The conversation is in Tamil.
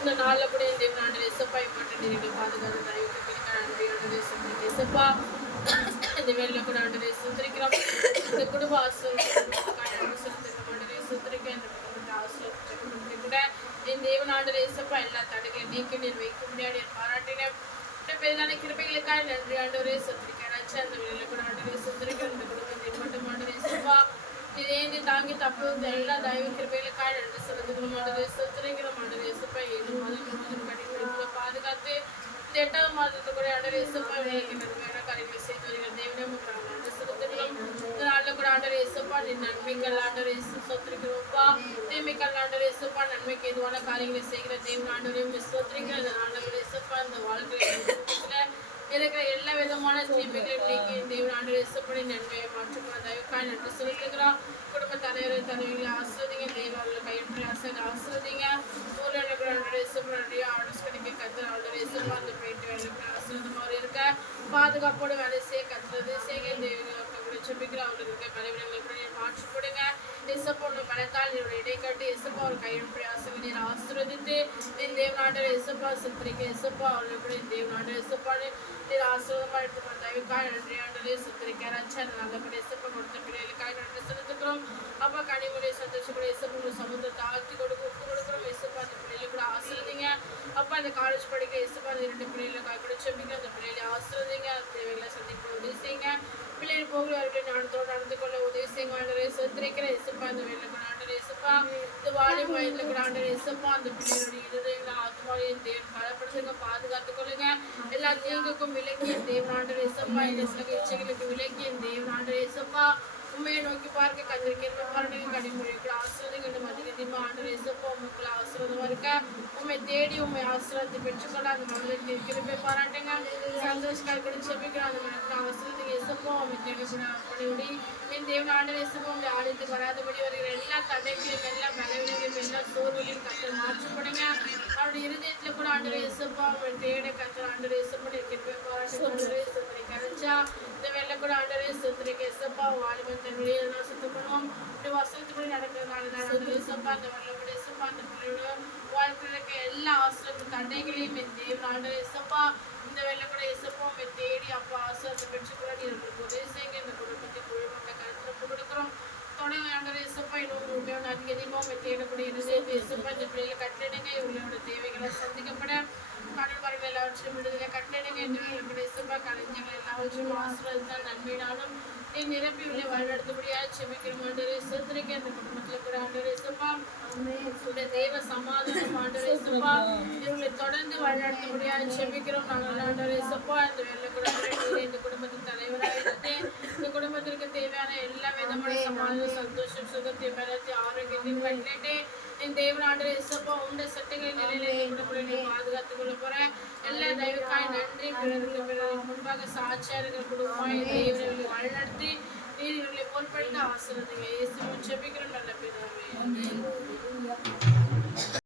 இந்த நாளில் கூட இந்த ஆண்டு எசப்பா இம்பார்ட்டன் நீங்கள் பாதுகாத்து தயவுக்கு எசப்பா இந்த வேலையில் கூட ஆண்டு சுத்திரிக்கிறோம். இந்த குடும்ப ஆசிரியர் சுத்திரிக்க இந்த குடும்பத்தை ஆசிரியர் கூட என் தேவனாண்டு எசப்பா எல்லா தடைகளையும் நீக்கி நீர் வைக்க முடியாது பாராட்டின பெரிதான கிருபைகளுக்காக நன்றி ஆண்டவரே சுத்திரிக்கிறேன். அந்த வேலையில் கூட ஆண்டு சுத்திரிக்கிற இந்த குடும்பத்தை மட்டும் ஆண்டு எசப்பா இதேந்து தாங்கி தப்பு எல்லா தயவு கிருபைகளுக்காக நன்றி செலுத்துகிறோம். ஆண்டு சுத்திரிக்கிறோம். ஆண்டு எசப்பா 7 மாதம் கடின பாதுகாத்து இந்த 8வது மாதத்துக்கு கூட ஆண்டு எசப்பா காரியங்களை செய்து வருகிற தேவனே நன்றி செலுத்துகிறோம். இந்த நாளில் கூட ஆண்டு எசப்பா நீ நன்மைகள் ஆண்டு சுத்திரிக்கிறோம்ப்பா தீமைகள் ஆண்டு எசப்பா நன்மைக்கு எதுவான காரியங்களை செய்கிற தேவன் ஆண்டு சுத்திரிக்கிற இந்த நாளில் கூட எசப்பா இந்த வாழ்க்கையில இருக்கிற எல்லா விதமான தீமைகளையும் நீக்கி தேவன் ஆண்டு எசப்படி நன்மையை மாற்றுக்கிற தயவுக்காக நன்றி செலுத்துகிறோம். குடும்ப தலைவர் தலைவர்களை ஆசிரியங்க தேவர்கள் கையெழுத்து ஆசிரியங்க ஊரில் இருக்கிற ஆண்டு எசப்பா நிறைய ஆர்டர்ஸ் கிடைக்க கத்துற ஆண்டு எசப்பா அந்த போயிட்டு வேலை ஆசிரியர் மாதிரி இருக்க பாதுகாப்போடு வேலை செய்ய கத்துறது செய்ய தேவர்கள் செபிக்கிற அவங்களுக்கு பலவீனங்களை மாற்றி கொடுங்க. எசப்போட பலத்தால் என்னுடைய இடைக்கட்டு எசப்பா ஒரு கையெழுப்பி ஆசிரியர் ஆசிர்வதித்து என் தேவநாடு எசப்பா சுத்திரிக்க எசப்பா அவர்களுக்கு என் தேவநாடு எசப்பாடு ஆசிரியமாக எடுத்து தயவுக்காக நன்றி ஆண்டே சுத்திரிக்க ரச்சா நல்லபடி எசப்பா கொடுத்த பிள்ளைகளுக்காக நன்றி செலுத்துக்கிறோம். அப்பா கனிமொழி சந்தோஷப்பட எசப்பா சமுத்திர தாழ்த்தி கொடுக்குறோம். எசப்பா அந்த பிள்ளைகளை கூட ஆசிரியங்க. அப்பா இந்த காலேஜ் படிக்க எசப்பா அந்த 2 பிள்ளைகளுக்காக கூட செபிக்க அந்த பிள்ளைகளை ஆசிரியங்க. தேவைகளை சந்திக்க உதவி செய்யுங்க. பிள்ளைகள் போகிறவர்களை ஞானத்தோடு நடந்து கொள்ள உதவி செய்யுங்க. ஆண்டவரே சுத்திரிக்கிற எசப்பா இந்த வேலை கூட ஆண்டவரே எசப்பா இந்த வாலிப வயதில் கூட ஆண்டவரே எசப்பா அந்த பிள்ளைகளுடைய இருதயங்களை ஆத்மாவையும் தேவன் பலப்படுத்துங்க பாதுகாத்துக் கொள்ளுங்க. எல்லா தீங்குக்கும் விலக்கிய தேவன் ஆண்டவரே எசப்பா இந்த சில இச்சைகளுக்கு விலக்கிய தேவன் ஆண்டவரே எசப்பா உண்மையை நோக்கி பார்க்க கத்திரிக்கிற பாருங்க கடிமொழிக்கு ஆசிரியர்கள் அதிகமா ஆண்டவரே எசப்பா உங்களுக்கு ஆசீர்வாதமா இருக்க உண்மை தேடி உண்மை ஆசீர்வாதத்தை பெற்றுக்கொள்ள அந்த மகளிருக்கு இருக்கிறப்ப பாராட்டுங்க. சந்தோஷங்கள் கூட செபிக்கிற அந்த மனத்தில் ஆசீர்வாதத்தை எசப்பா உண்மை தேடி பணியுடி என் தேவன் ஆண்டவரே எசப்பா உங்களை ஆலயத்துக்கு வராதபடி வருகிற எல்லா தடைகளையும் எல்லா பலவீனங்களையும் எல்லா சோர்வுகளையும் கத்தர் மாற்றப்படுங்க. அவருடைய இருதயத்தில் கூட ஆண்டவரே எசப்பா உங்களை தேட கத்தர் ஆண்டவரே எசப்பா இருக்கிறப்ப பாராட்டு ஆண்டவரே சுத்திரை கரைச்சா இந்த வெள்ளை கூட ஆண்டவரே சுத்திரைக்கு எசப்பா வாலிபன் தன்னுடைய சுத்தம் பண்ணுவோம். இப்படி வசனத்துப்படி நடக்கிறதுனால தான் எசப்பா அந்த வெள்ளப்படி எசப்பா அந்த பிள்ளையோட வாழ்க்கையில் இருக்க எல்லா ஆசிரியர் தடைகளையும் என் தேவன் ஆண்டவரே எசப்பா இந்த வெள்ளை கூட எசப்பா உங்களை தேடி அப்பா ஆசிரியத்தை பெற்றுக்கூட நீங்களுக்கு உதவி செய்யுங்க. இந்த குடும்பத்தை குழுமத்தை கருத்து கொடுக்குறோம். தொடங்க ஆண்டவரே எசப்பா இன்னும் உண்மையான அதிகமாக உங்களை தேடக்கூடிய இருதயத்தை எசப்பா இந்த பிள்ளைகளை கட்டளைங்க இவங்களோட தேவைகளை சந்திக்கப்பட கடல் வரவு எல்லாவற்றையும் விடுதலை கட்டளைங்க இந்த வேலை எசப்பா கலைஞர்கள் எல்லாவற்றையும் ஆசிரியர் நன்மையினாலும் நீ நிரப்பி உள்ள வழிநடத்தபடியாக செபிக்கிறோம். ஆண்டவரே சுத்திரிக்க இந்த குடும்பத்தில் கூட ஆண்டவரே எசப்பா தேவ சமாதானம் ஆண்டவரே எசப்பா இவங்களை தொடர்ந்து வழிநடத்தபடியாக செபிக்கிறோம். நாங்கள் ஆண்டவரே எசப்பா இந்த வேலை கூட இந்த குடும்பத்தின் தலைவராக இருந்து இந்த குடும்பத்திற்கு தேவையான எல்லா விதமான சமாதானம் சந்தோஷம் சுகத்தை பலத்தை ஆரோக்கியத்தையும் கட்டிட்டு என் தேவன் ஆண்டவரே எசப்பா உண்ட சட்டங்களை நிலையில இந்த குடும்பத்தை பாதுகாத்துக் கொள்ள போறேன். எல்லா தெய்வக்காய் நன்றி பிறருக்கு முன்பாக சாட்சியாக இருக்கிற குடும்பமாய் தேவர்களை வழிநடத்தி நீர் இவர்களை பொறுப்படுத்த ஆசீர்வதிங்க. இயேசுவின் ஜெபிக்கிறோம் நல்ல பிதாவே.